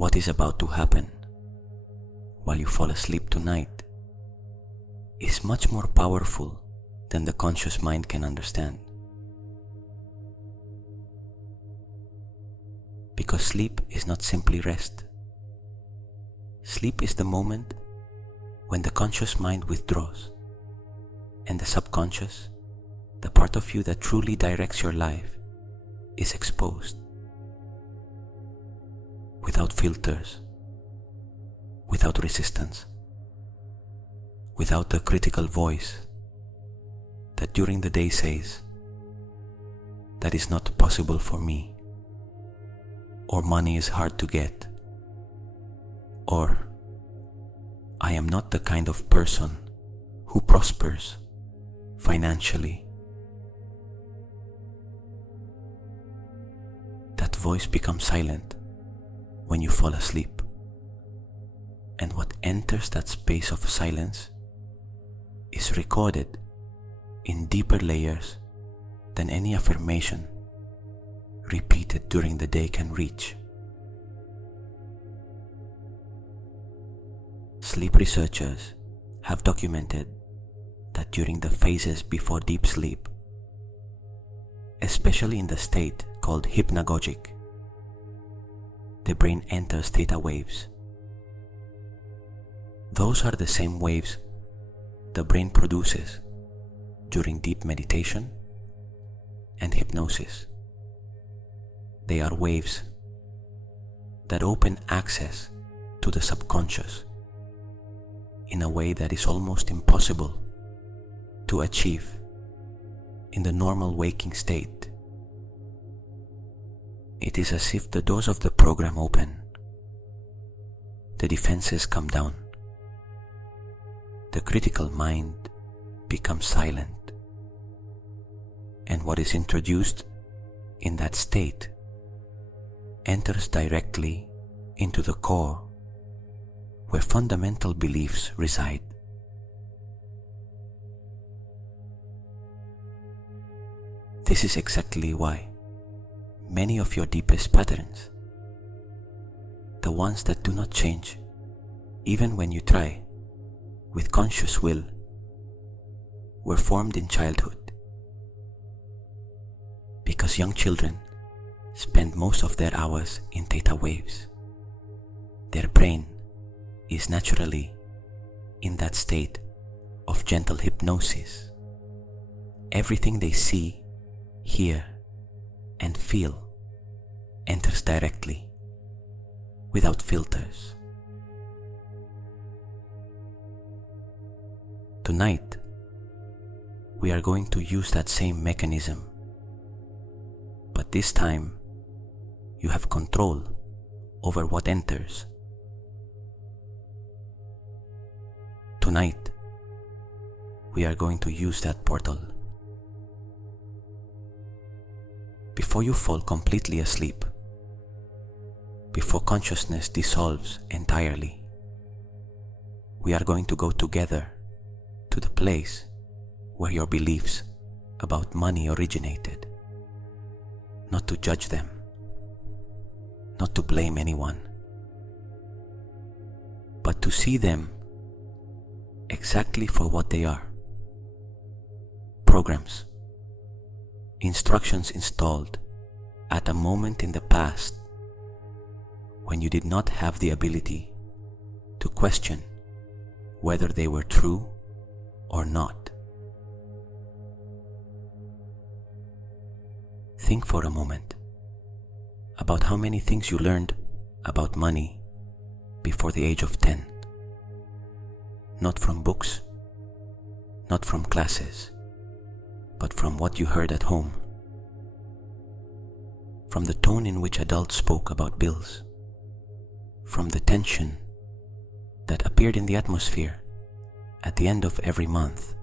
what is about to happen while you fall asleep tonight is much more powerful than the conscious mind can understand. Because sleep is not simply rest. Sleep is the moment when the conscious mind withdraws and the subconscious, the part of you that truly directs your life, is exposed. Without filters, without resistance, without the critical voice that during the day says, "That is not possible for me," or "Money is hard to get," or "I am not the kind of person who prospers financially." That voice becomes silent when you fall asleep, and what enters that space of silence is recorded in deeper layers than any affirmation repeated during the day can reach. Sleep researchers have documented that during the phases before deep sleep, especially in the state called hypnagogic, the brain enters theta waves. Those are the same waves the brain produces during deep meditation and hypnosis. They are waves that open access to the subconscious in a way that is almost impossible to achieve in the normal waking state. It is as if the doors of the program open, the defenses come down, the critical mind becomes silent, and what is introduced in that state enters directly into the core where fundamental beliefs reside. This is exactly why many of your deepest patterns, the ones that do not change even when you try with conscious will, were formed in childhood. Because young children spend most of their hours in theta waves. Their brain is naturally in that state of gentle hypnosis. Everything they see, hear, and feel enters directly, without filters. Tonight, we are going to use that same mechanism, but this time you have control over what enters. Tonight, we are going to use that portal. Before you fall completely asleep, before consciousness dissolves entirely, we are going to go together to the place where your beliefs about money originated. Not to judge them, not to blame anyone, but to see them exactly for what they are. Programs, instructions installed at a moment in the past when you did not have the ability to question whether they were true or not. Think for a moment about how many things you learned about money before the age of 10. Not from books, not from classes, but from what you heard at home. From the tone in which adults spoke about bills. From the tension that appeared in the atmosphere at the end of every month.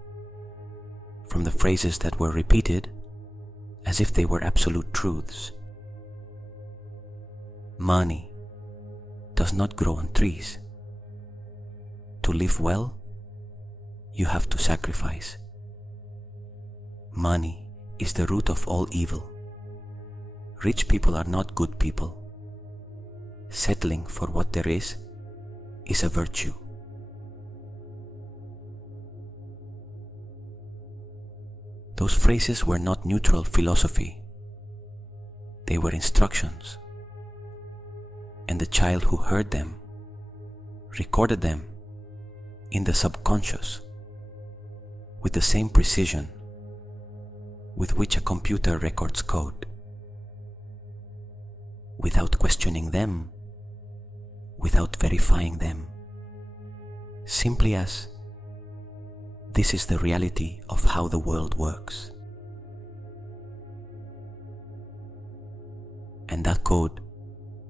From the phrases that were repeated as if they were absolute truths. Money does not grow on trees. To live well, you have to sacrifice. Money is the root of all evil. Rich people are not good people. settling for what there is a virtue. Those phrases were not neutral philosophy. They were instructions. And the child who heard them recorded them in the subconscious with the same precision with which a computer records code, without questioning them, without verifying them, simply as this is the reality of how the world works. And that code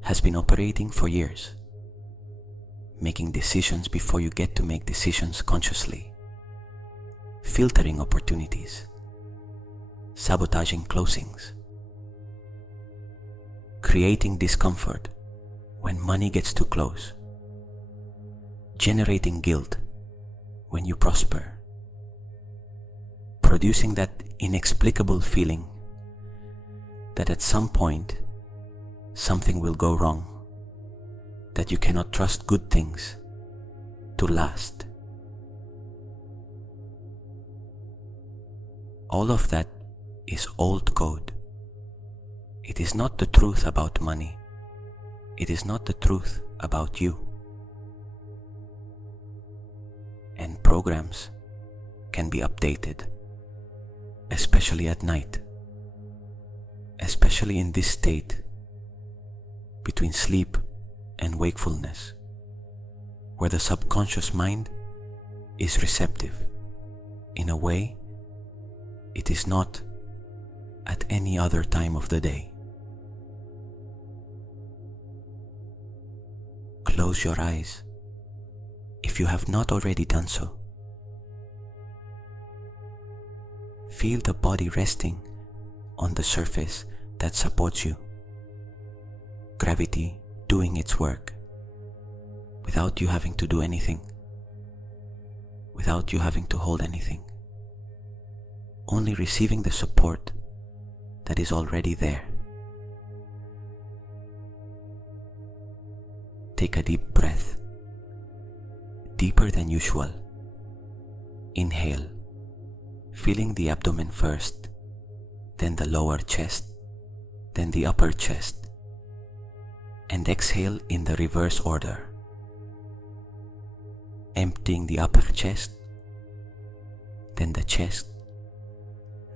has been operating for years, making decisions before you get to make decisions consciously, filtering opportunities, sabotaging closings, creating discomfort when money gets too close, generating guilt when you prosper, producing that inexplicable feeling that at some point something will go wrong, that you cannot trust good things to last. All of that is old code. It is not the truth about money. It is not the truth about you. And programs can be updated, especially at night, especially in this state between sleep and wakefulness, where the subconscious mind is receptive in a way it is not at any other time of the day. Close your eyes if you have not already done so. Feel the body resting on the surface that supports you. Gravity doing its work without you having to do anything, without you having to hold anything, only receiving the support that is already there. Take a deep breath, deeper than usual. Inhale, feeling the abdomen first, then the lower chest, then the upper chest, and exhale in the reverse order, emptying the upper chest, then the chest,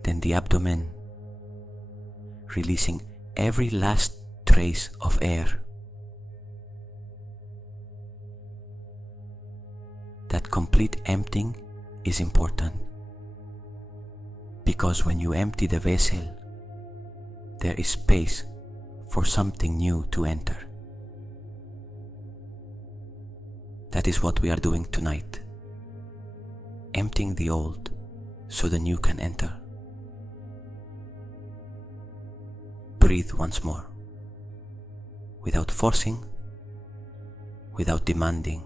then the abdomen, releasing every last trace of air. That complete emptying is important, because when you empty the vessel, there is space for something new to enter. That is what we are doing tonight, emptying the old so the new can enter. Breathe once more, without forcing, without demanding,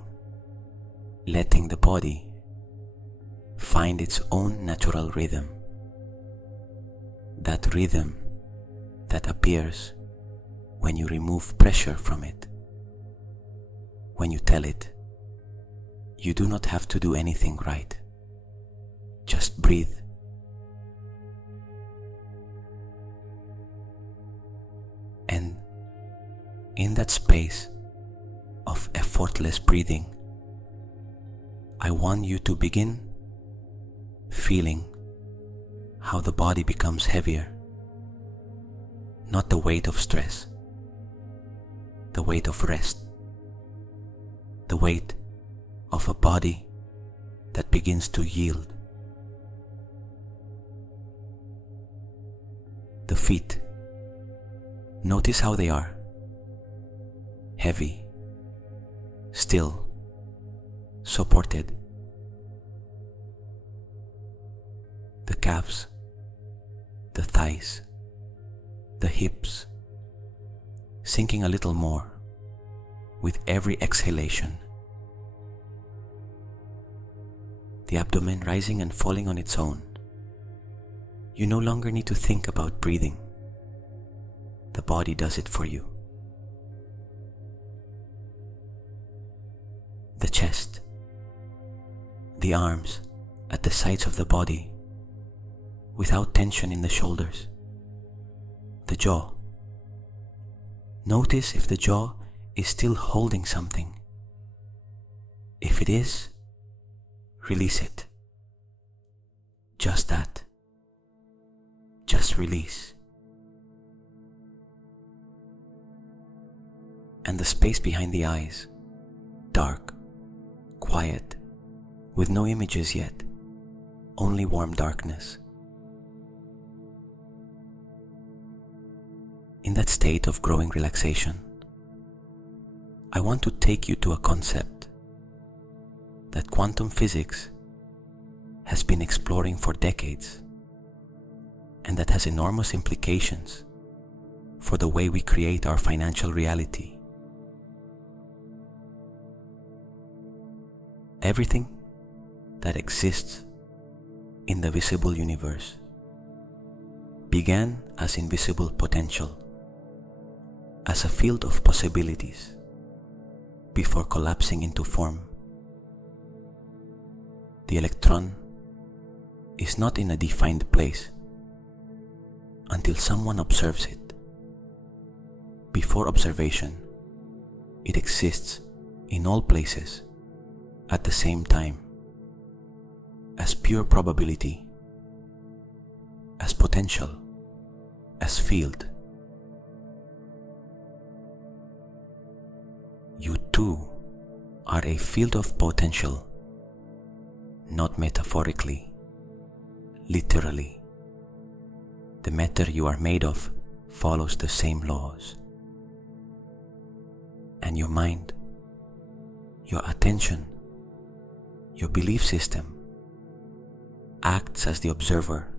letting the body find its own natural rhythm. That rhythm that appears when you remove pressure from it, when you tell it, you do not have to do anything right, just breathe. And in that space of effortless breathing, I want you to begin feeling how the body becomes heavier, not the weight of stress, the weight of rest, the weight of a body that begins to yield. The feet, notice how they are, heavy, still, supported. The calves, the thighs, the hips, sinking a little more with every exhalation. The abdomen rising and falling on its own. You no longer need to think about breathing. The body does it for you. the arms at the sides of the body without tension in the shoulders. The jaw. Notice if the jaw is still holding something. If it is, release it. Just that. Just release. And the space behind the eyes, dark, quiet, with no images yet, only warm darkness. In that state of growing relaxation, I want to take you to a concept that quantum physics has been exploring for decades, and that has enormous implications for the way we create our financial reality. Everything that exists in the visible universe began as invisible potential, as a field of possibilities, before collapsing into form. The electron is not in a defined place until someone observes it. Before observation, it exists in all places at the same time, as pure probability, as potential, as field. You too are a field of potential, not metaphorically, literally. The matter you are made of follows the same laws. And your mind, your attention, your belief system acts as the observer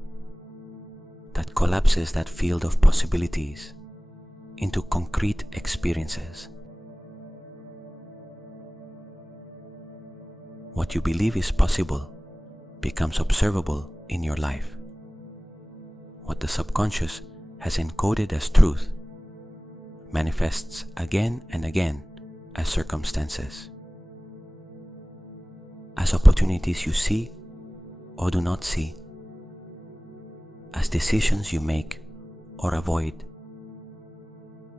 that collapses that field of possibilities into concrete experiences. What you believe is possible becomes observable in your life. What the subconscious has encoded as truth manifests again and again as circumstances, as opportunities you see or do not see, as decisions you make or avoid,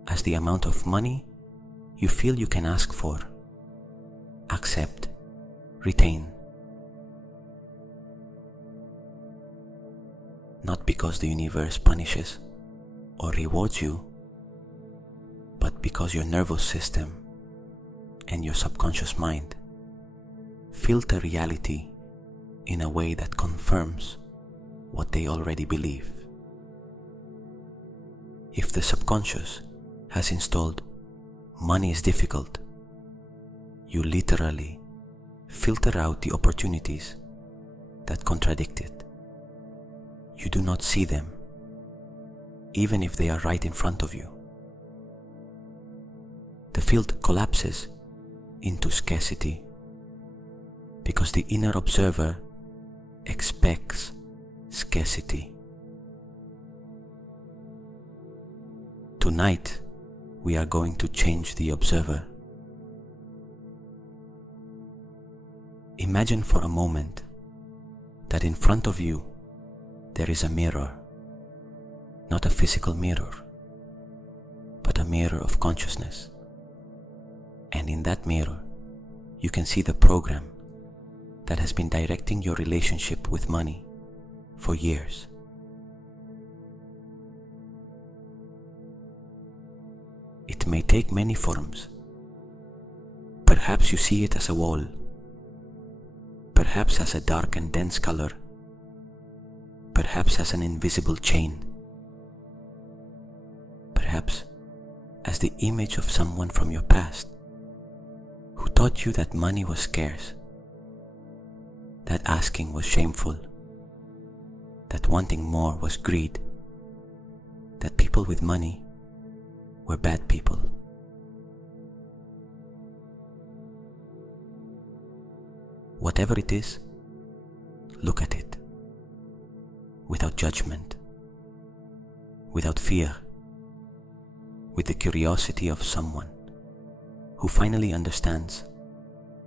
as the amount of money you feel you can ask for, accept, retain. Not because the universe punishes or rewards you, but because your nervous system and your subconscious mind filter reality in a way that confirms what they already believe. If the subconscious has installed money is difficult, you literally filter out the opportunities that contradict it. You do not see them, even if they are right in front of you. The field collapses into scarcity because the inner observer expects scarcity. Tonight, we are going to change the observer. Imagine for a moment that in front of you there is a mirror, not a physical mirror, but a mirror of consciousness. And in that mirror, you can see the program that has been directing your relationship with money for years. It may take many forms. Perhaps you see it as a wall, perhaps as a dark and dense color, perhaps as an invisible chain, perhaps as the image of someone from your past who taught you that money was scarce, that asking was shameful, that wanting more was greed, that people with money were bad people. Whatever it is, look at it without judgment, without fear, with the curiosity of someone who finally understands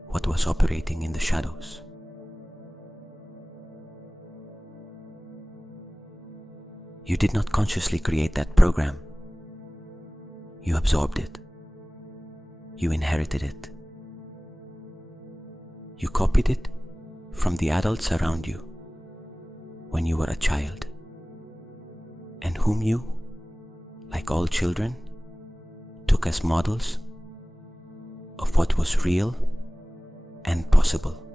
what was operating in the shadows. You did not consciously create that program. You absorbed it. You inherited it. You copied it from the adults around you when you were a child, and whom you, like all children, took as models of what was real and possible.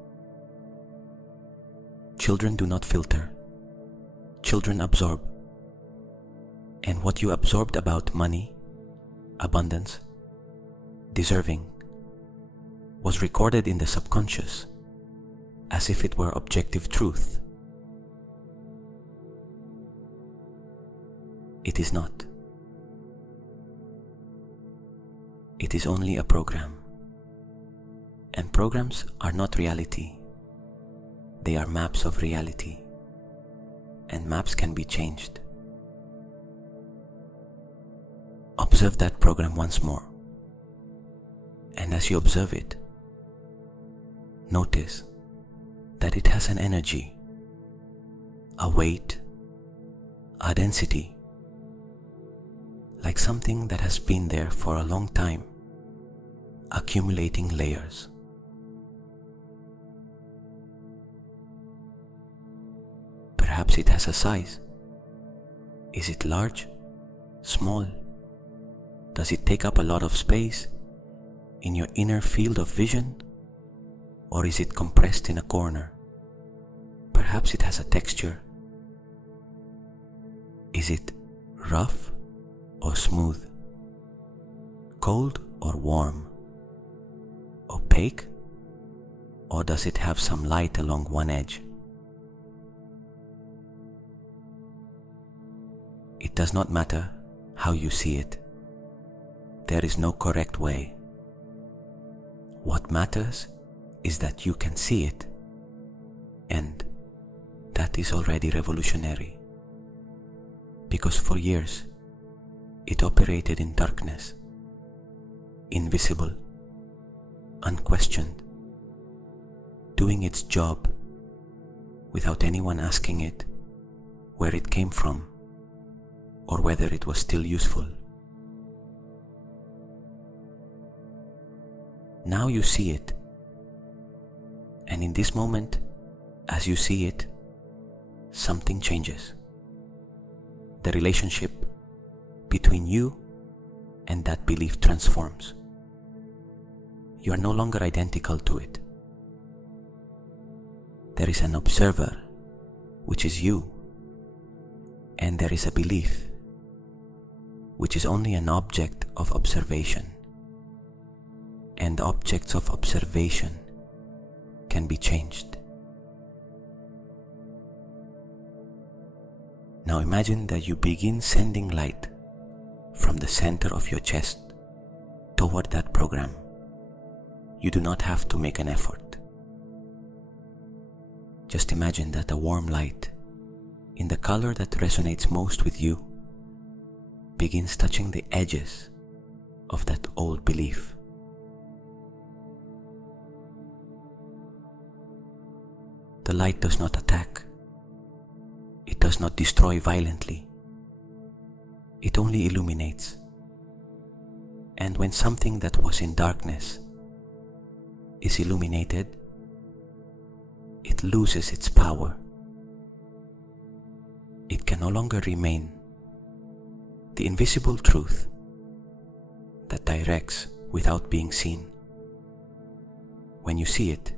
Children do not filter. Children absorb. And what you absorbed about money, abundance, deserving, was recorded in the subconscious as if it were objective truth. It is not. It is only a program. And programs are not reality. They are maps of reality. And maps can be changed. Observe that program once more. And as you observe it, notice that it has an energy, a weight, a density, like something that has been there for a long time, accumulating layers. Perhaps it has a size. Is it large? Small? Does it take up a lot of space in your inner field of vision? Or is it compressed in a corner? Perhaps it has a texture. Is it rough or smooth? Cold or warm? Opaque? Or does it have some light along one edge? It does not matter how you see it. There is no correct way. What matters is that you can see it, and that is already revolutionary. Because for years, it operated in darkness, invisible, unquestioned, doing its job without anyone asking it where it came from or whether it was still useful. Now you see it, and in this moment, as you see it, something changes. The relationship between you and that belief transforms. You are no longer identical to it. There is an observer, which is you, and there is a belief, which is only an object of observation. And objects of observation can be changed. Now imagine that you begin sending light from the center of your chest toward that program. You do not have to make an effort. Just imagine that a warm light in the color that resonates most with you begins touching the edges of that old belief. The light does not attack. It does not destroy violently. It only illuminates. And when something that was in darkness is illuminated, it loses its power. It can no longer remain the invisible truth that directs without being seen. When you see it,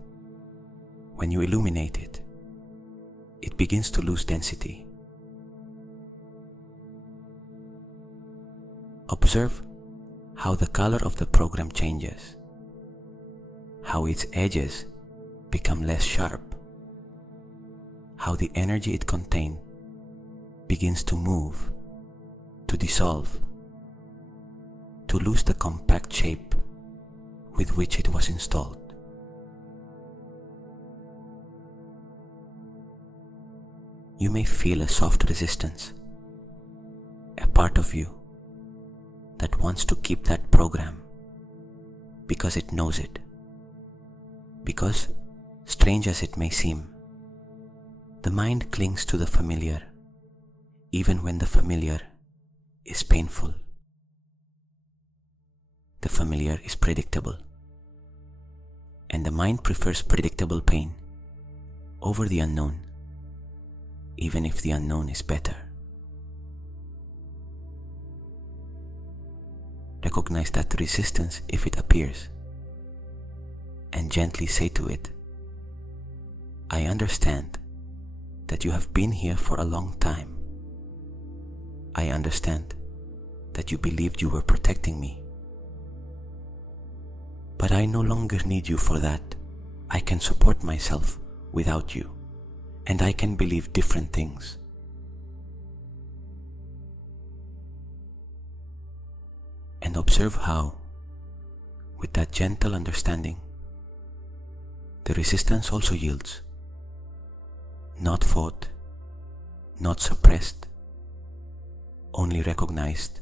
when you illuminate it, it begins to lose density. Observe how the color of the program changes, how its edges become less sharp, how the energy it contained begins to move, to dissolve, to lose the compact shape with which it was installed. You may feel a soft resistance, a part of you that wants to keep that program because it knows it. Because, strange as it may seem, the mind clings to the familiar even when the familiar is painful. The familiar is predictable, and the mind prefers predictable pain over the unknown, even if the unknown is better. Recognize that resistance if it appears, and gently say to it, I understand that you have been here for a long time. I understand that you believed you were protecting me. But I no longer need you for that. I can support myself without you, and I can believe different things. And observe how, with that gentle understanding, the resistance also yields, not fought, not suppressed, only recognized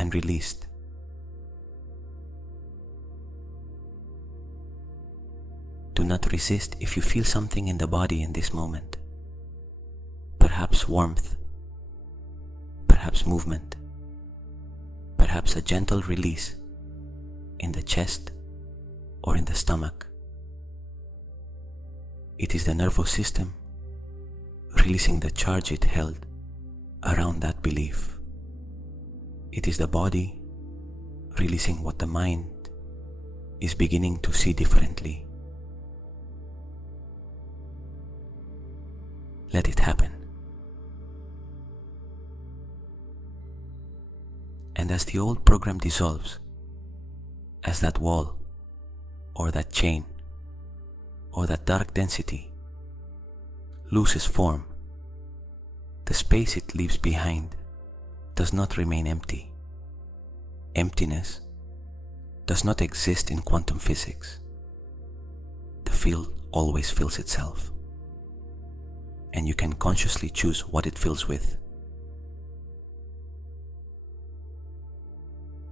and released. Do not resist if you feel something in the body in this moment. Perhaps warmth, perhaps movement, perhaps a gentle release in the chest or in the stomach. It is the nervous system releasing the charge it held around that belief. It is the body releasing what the mind is beginning to see differently. Let it happen. And as the old program dissolves, as that wall, or that chain, or that dark density loses form, the space it leaves behind does not remain empty. Emptiness does not exist in quantum physics. The field always fills itself, and you can consciously choose what it fills with.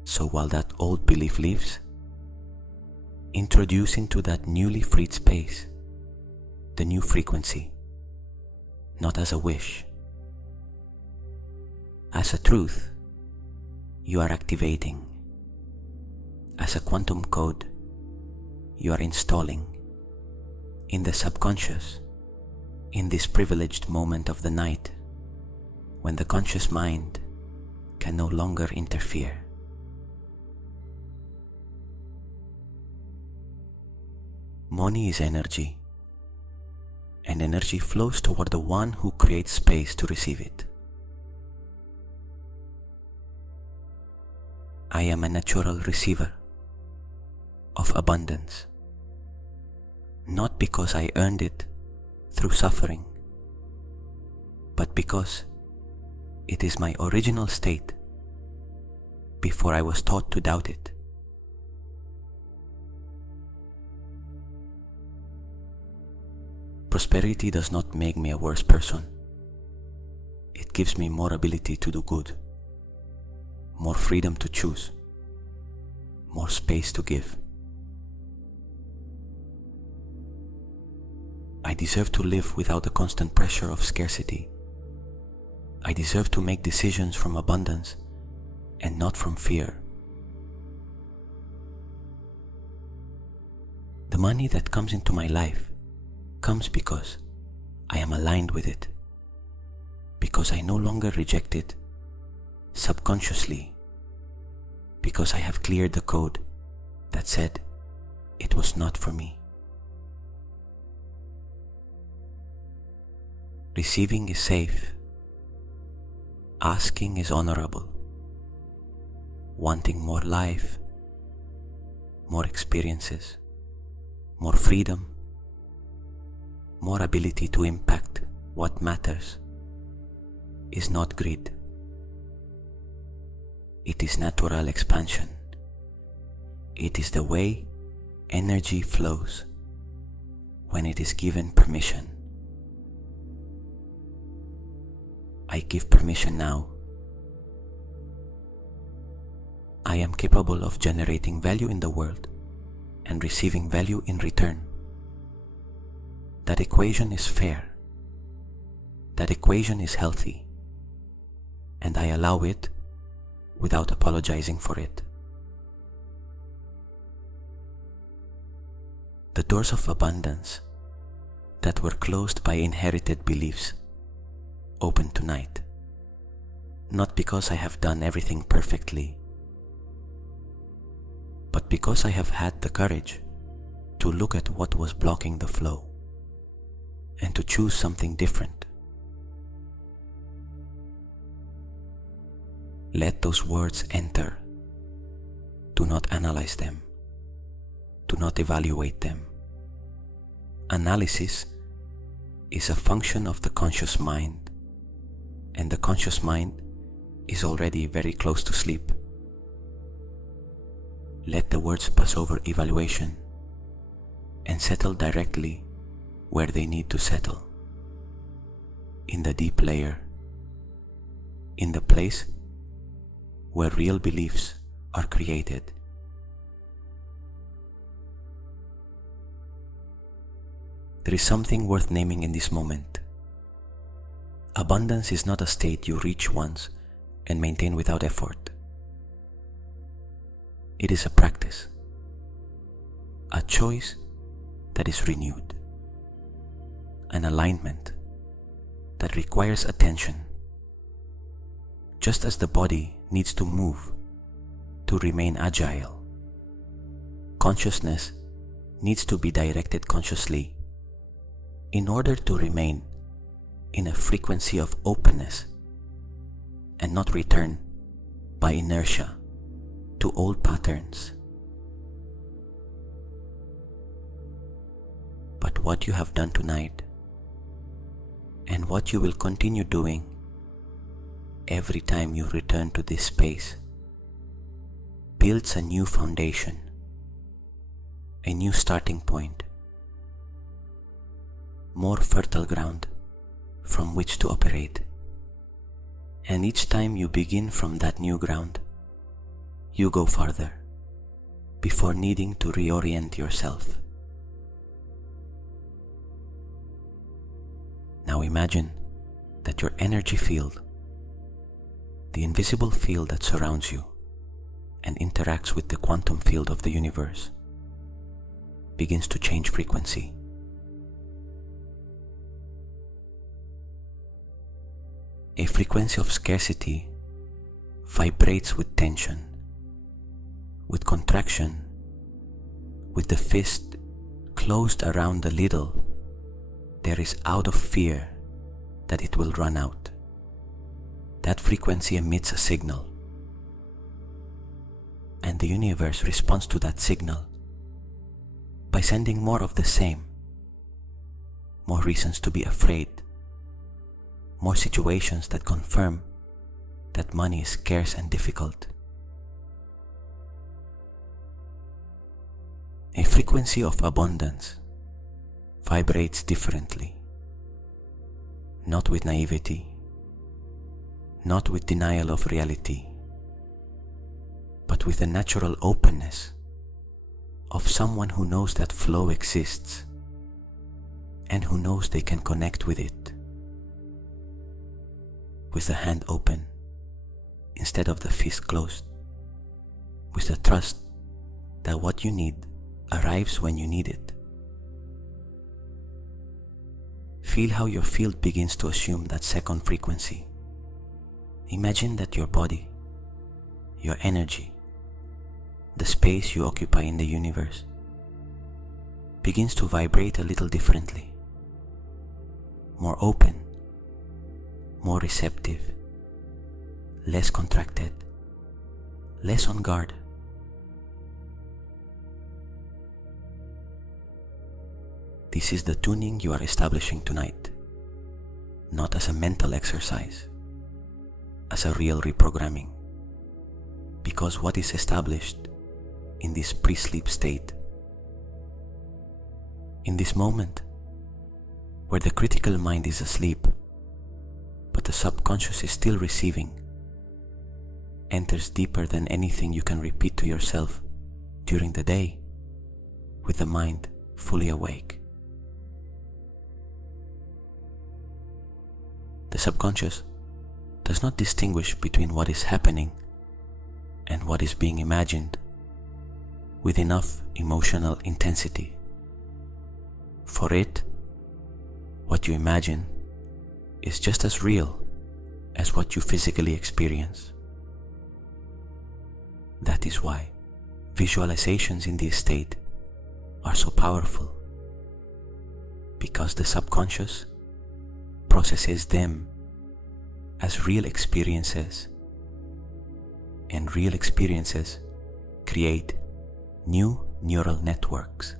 So while that old belief leaves, introduce into that newly freed space the new frequency, not as a wish. As a truth, you are activating. As a quantum code, you are installing in the subconscious, in this privileged moment of the night, when the conscious mind can no longer interfere. Money is energy, and energy flows toward the one who creates space to receive it. I am a natural receiver of abundance, not because I earned it through suffering, but because it is my original state before I was taught to doubt it. Prosperity does not make me a worse person. It gives me more ability to do good, more freedom to choose, more space to give. I deserve to live without the constant pressure of scarcity. I deserve to make decisions from abundance and not from fear. The money that comes into my life comes because I am aligned with it, because I no longer reject it subconsciously, because I have cleared the code that said it was not for me. Receiving is safe. Asking is honorable. Wanting more life, more experiences, more freedom, more ability to impact what matters is not greed. It is natural expansion. It is the way energy flows when it is given permission. I give permission now. I am capable of generating value in the world and receiving value in return. That equation is fair. That equation is healthy. and I allow it without apologizing for it. The doors of abundance that were closed by inherited beliefs open tonight, not because I have done everything perfectly, but because I have had the courage to look at what was blocking the flow and to choose something different. Let those words enter. Do not analyze them. Do not evaluate them. Analysis is a function of the conscious mind, and the conscious mind is already very close to sleep. Let the words pass over evaluation and settle directly where they need to settle, in the deep layer, in the place where real beliefs are created. There is something worth naming in this moment. Abundance is not a state you reach once and maintain without effort. It is a practice, a choice that is renewed, an alignment that requires attention. Just as the body needs to move to remain agile, consciousness needs to be directed consciously in order to remain in a frequency of openness and not return by inertia to old patterns. But what you have done tonight and what you will continue doing every time you return to this space builds a new foundation, a new starting point, more fertile ground from which to operate. And each time you begin from that new ground, you go farther before needing to reorient yourself. Now imagine that your energy field, the invisible field that surrounds you and interacts with the quantum field of the universe, begins to change frequency. A frequency of scarcity vibrates with tension, with contraction, with the fist closed around the little. There is out of fear that it will run out. That frequency emits a signal, and the universe responds to that signal by sending more of the same, more reasons to be afraid, more situations that confirm that money is scarce and difficult. A frequency of abundance vibrates differently, not with naivety, not with denial of reality, but with the natural openness of someone who knows that flow exists and who knows they can connect with it, with the hand open instead of the fist closed, with the trust that what you need arrives when you need it. Feel how your field begins to assume that second frequency. Imagine that your body, your energy, the space you occupy in the universe, begins to vibrate a little differently, more open, more receptive, less contracted, less on guard. This is the tuning you are establishing tonight, not as a mental exercise, as a real reprogramming. Because what is established in this pre-sleep state, in this moment where the critical mind is asleep, but the subconscious is still receiving, enters deeper than anything you can repeat to yourself during the day, with the mind fully awake. The subconscious does not distinguish between what is happening and what is being imagined with enough emotional intensity. For it, what you imagine is just as real as what you physically experience. That is why visualizations in this state are so powerful, because the subconscious processes them as real experiences, and real experiences create new neural networks,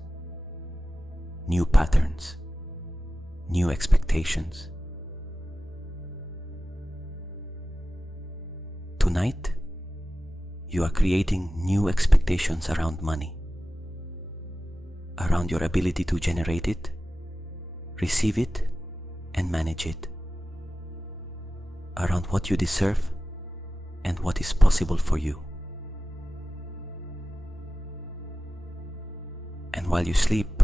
new patterns, new expectations. Tonight, you are creating new expectations around money, around your ability to generate it, receive it, and manage it, around what you deserve and what is possible for you. And while you sleep,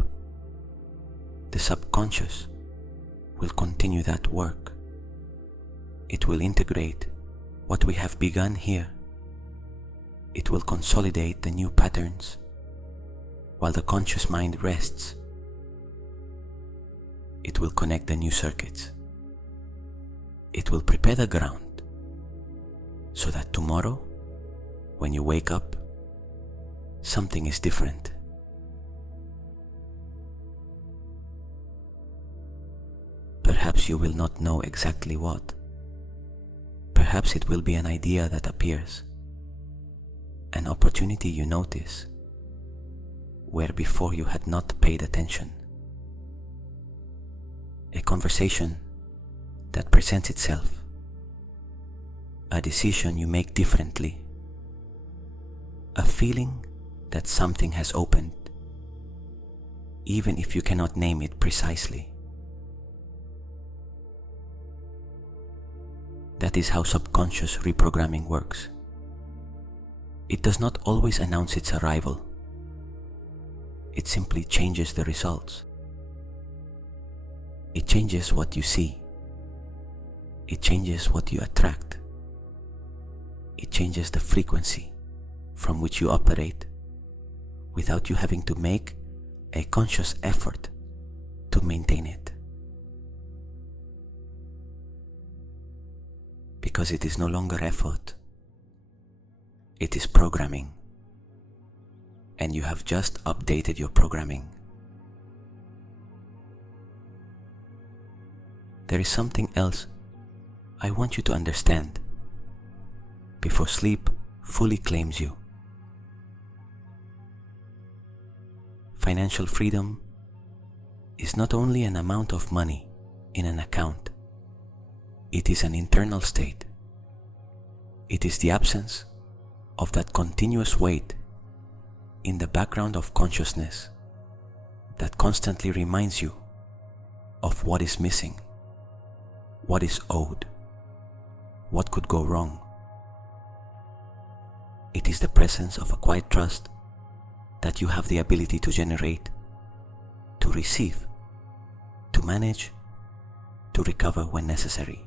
the subconscious will continue that work. It will integrate what we have begun here. It will consolidate the new patterns while the conscious mind rests. It will connect the new circuits. It will prepare the ground so that tomorrow, when you wake up, something is different. Perhaps you will not know exactly what. Perhaps it will be an idea that appears, an opportunity you notice, where before you had not paid attention, a conversation that presents itself, a decision you make differently, a feeling that something has opened, even if you cannot name it precisely. That is how subconscious reprogramming works. It does not always announce its arrival. It simply changes the results. It changes what you see. It changes what you attract. It changes the frequency from which you operate without you having to make a conscious effort to maintain it. Because it is no longer effort, it is programming, and you have just updated your programming. There is something else I want you to understand before sleep fully claims you. Financial freedom is not only an amount of money in an account. It is an internal state. It is the absence of that continuous weight in the background of consciousness that constantly reminds you of what is missing, what is owed, what could go wrong. It is the presence of a quiet trust that you have the ability to generate, to receive, to manage, to recover when necessary.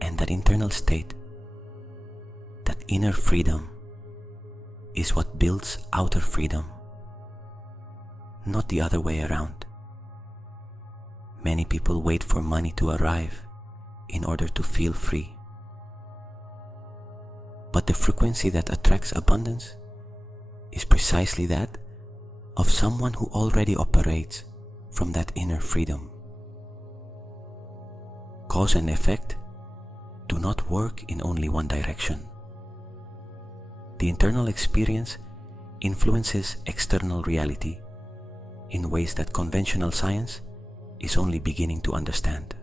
And that internal state, that inner freedom, is what builds outer freedom, not the other way around. Many people wait for money to arrive in order to feel free. But the frequency that attracts abundance is precisely that of someone who already operates from that inner freedom. Cause and effect do not work in only one direction. The internal experience influences external reality in ways that conventional science is only beginning to understand.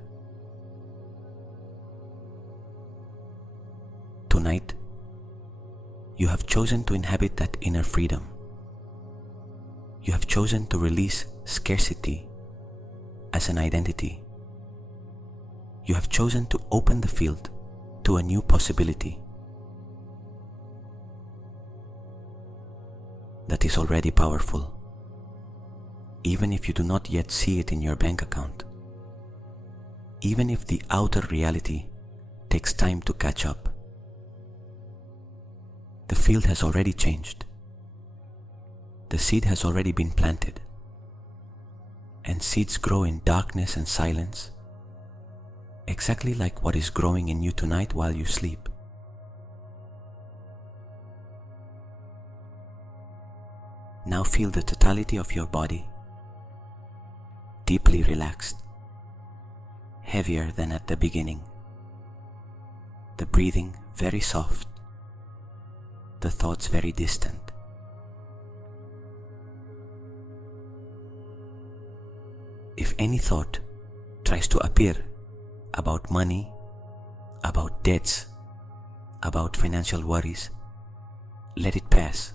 Tonight, you have chosen to inhabit that inner freedom. You have chosen to release scarcity as an identity. You have chosen to open the field to a new possibility that is already powerful, even if you do not yet see it in your bank account. even if the outer reality takes time to catch up. The field has already changed. The seed has already been planted, and seeds grow in darkness and silence, exactly like what is growing in you tonight while you sleep. Now feel the totality of your body, deeply relaxed, heavier than at the beginning, the breathing very soft, the thoughts very distant. If any thought tries to appear about money, about debts, about financial worries, let it pass.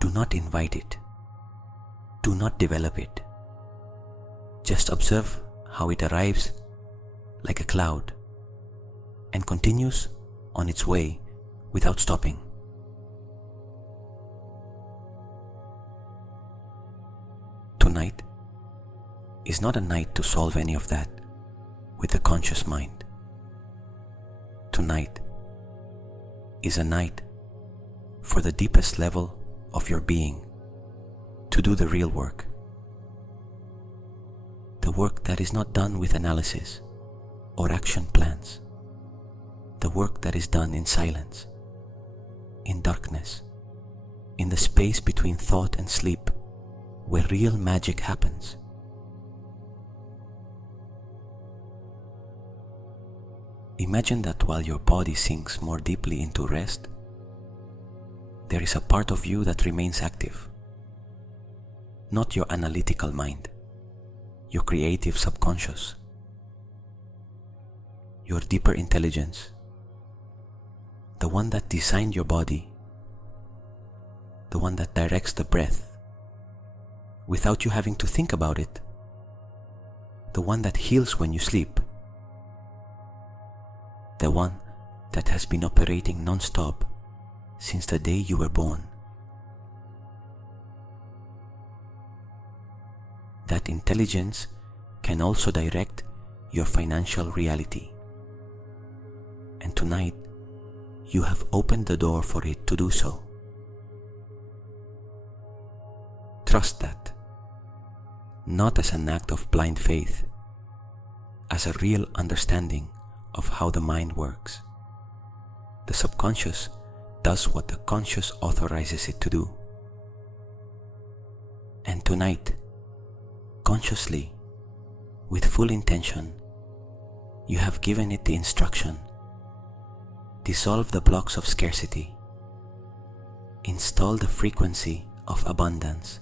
Do not invite it. Do not develop it. Just observe how it arrives like a cloud and continues on its way without stopping. Tonight is not a night to solve any of that with the conscious mind. Tonight is a night for the deepest level of your being to do the real work. The work that is not done with analysis or action plans. The work that is done in silence, in darkness, in the space between thought and sleep, where real magic happens. Imagine that while your body sinks more deeply into rest, there is a part of you that remains active. Not your analytical mind, your creative subconscious, your deeper intelligence, the one that designed your body, the one that directs the breath without you having to think about it, the one that heals when you sleep, the one that has been operating non-stop since the day you were born. That intelligence can also direct your financial reality. And tonight, you have opened the door for it to do so. Trust that, not as an act of blind faith, as a real understanding of how the mind works. The subconscious does what the conscious authorizes it to do. And tonight, consciously, with full intention, you have given it the instruction: dissolve the blocks of scarcity, install the frequency of abundance,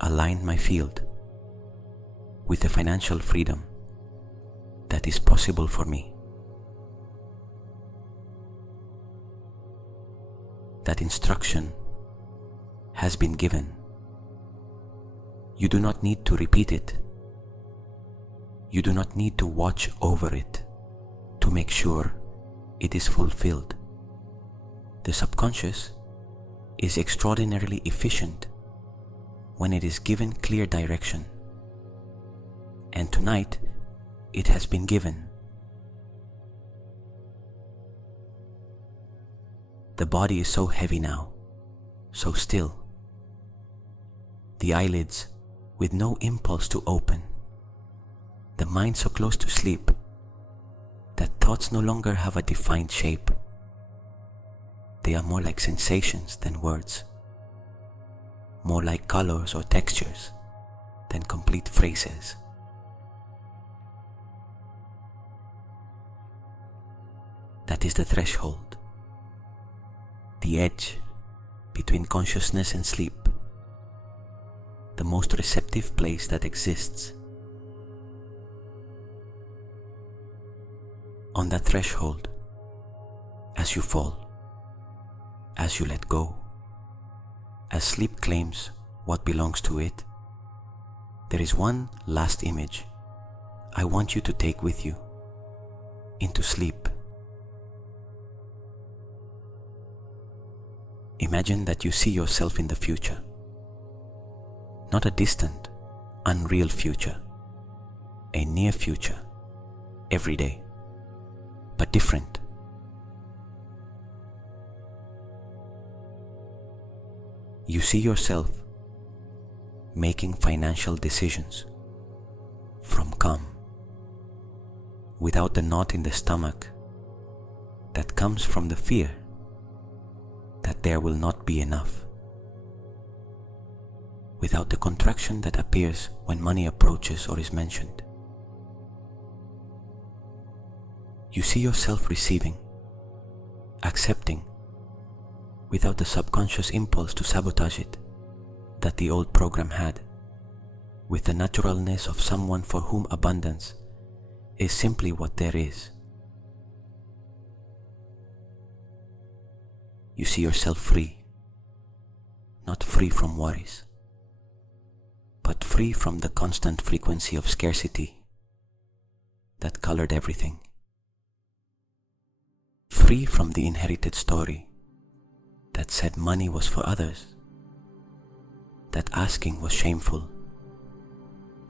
align my field with the financial freedom that is possible for me. That instruction has been given. You do not need to repeat it. You do not need to watch over it to make sure it is fulfilled. The subconscious is extraordinarily efficient when it is given clear direction. And tonight, it has been given. The body is so heavy now, so still. The eyelids with no impulse to open. The mind so close to sleep that thoughts no longer have a defined shape. They are more like sensations than words, more like colors or textures than complete phrases. That is the threshold, the edge between consciousness and sleep, the most receptive place that exists. On that threshold, as you fall, as you let go, as sleep claims what belongs to it, there is one last image I want you to take with you into sleep. Imagine that you see yourself in the future, not a distant, unreal future, a near future every day, but different. You see yourself making financial decisions from calm, without the knot in the stomach that comes from the fear that there will not be enough, without the contraction that appears when money approaches or is mentioned. You see yourself receiving, accepting, without the subconscious impulse to sabotage it that the old program had, with the naturalness of someone for whom abundance is simply what there is. You see yourself free, not free from worries, but free from the constant frequency of scarcity that colored everything. Free from the inherited story that said money was for others, that asking was shameful,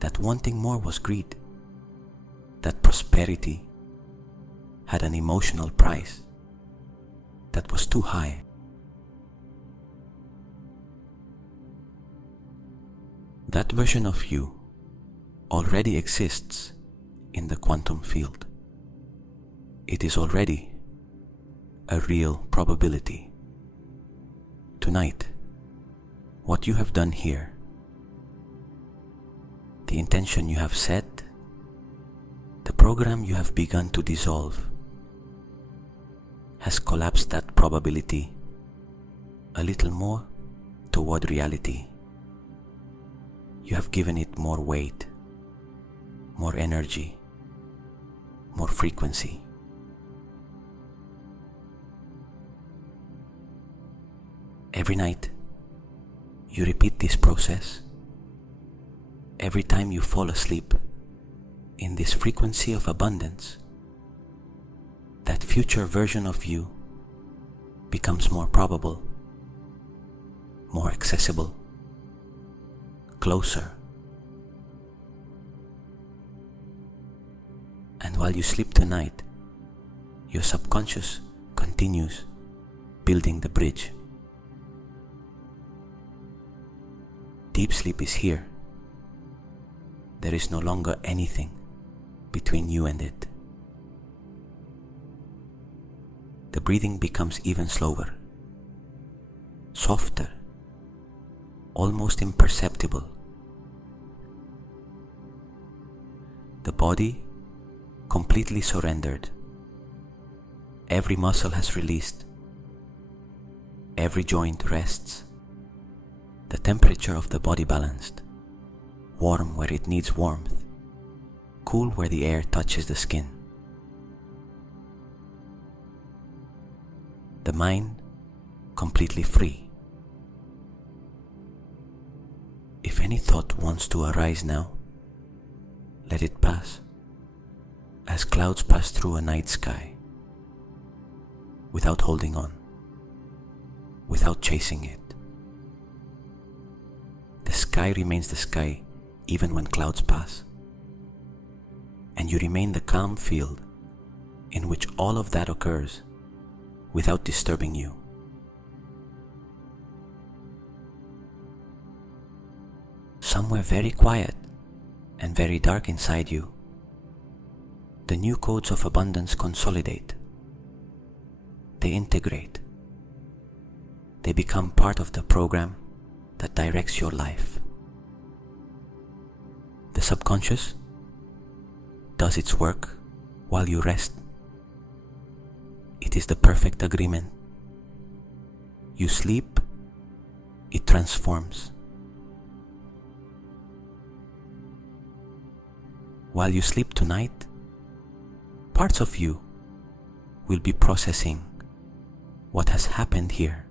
that wanting more was greed, that prosperity had an emotional price that was too high. That version of you already exists in the quantum field. It is already a real probability. Tonight, what you have done here, the intention you have set, the program you have begun to dissolve, has collapsed that probability a little more toward reality. You have given it more weight, more energy, more frequency. Every night, you repeat this process. Every time you fall asleep in this frequency of abundance, that future version of you becomes more probable, more accessible, closer. And while you sleep tonight, your subconscious continues building the bridge. Deep sleep is here. There is no longer anything between you and it. The breathing becomes even slower, softer, almost imperceptible. The body completely surrendered. Every muscle has released. Every joint rests. The temperature of the body balanced. Warm where it needs warmth. Cool where the air touches the skin. The mind completely free. If any thought wants to arise now, let it pass, as clouds pass through a night sky, without holding on, without chasing it. The sky remains the sky even when clouds pass, and you remain the calm field in which all of that occurs without disturbing you. Somewhere very quiet and very dark inside you, the new codes of abundance consolidate. They integrate. They become part of the program that directs your life. The subconscious does its work while you rest. It is the perfect agreement. You sleep, it transforms. While you sleep tonight, parts of you will be processing what has happened here,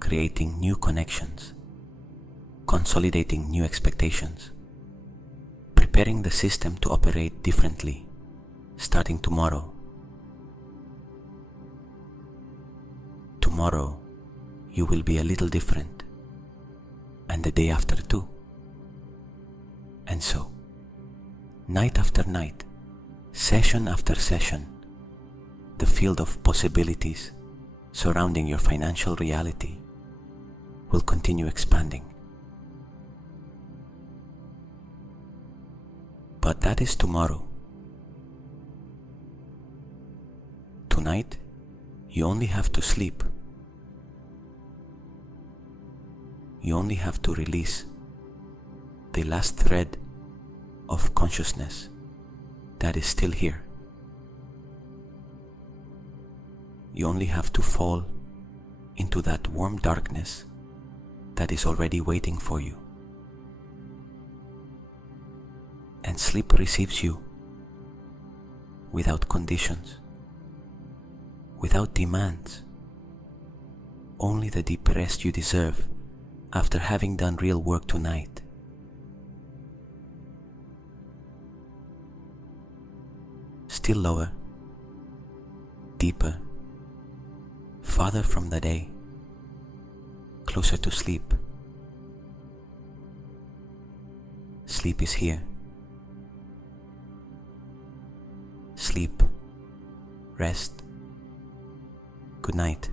creating new connections, consolidating new expectations, preparing the system to operate differently starting tomorrow. Tomorrow, you will be a little different, and the day after too. And so, Night after night, session after session, the field of possibilities surrounding your financial reality will continue expanding. But that is tomorrow. Tonight, you only have to sleep. You only have to release the last thread of consciousness that is still here. You only have to fall into that warm darkness that is already waiting for you. And sleep receives you without conditions, without demands, only the deep rest you deserve after having done real work tonight. Still lower, deeper, farther from the day, closer to sleep. Sleep is here. Sleep, rest. Good night.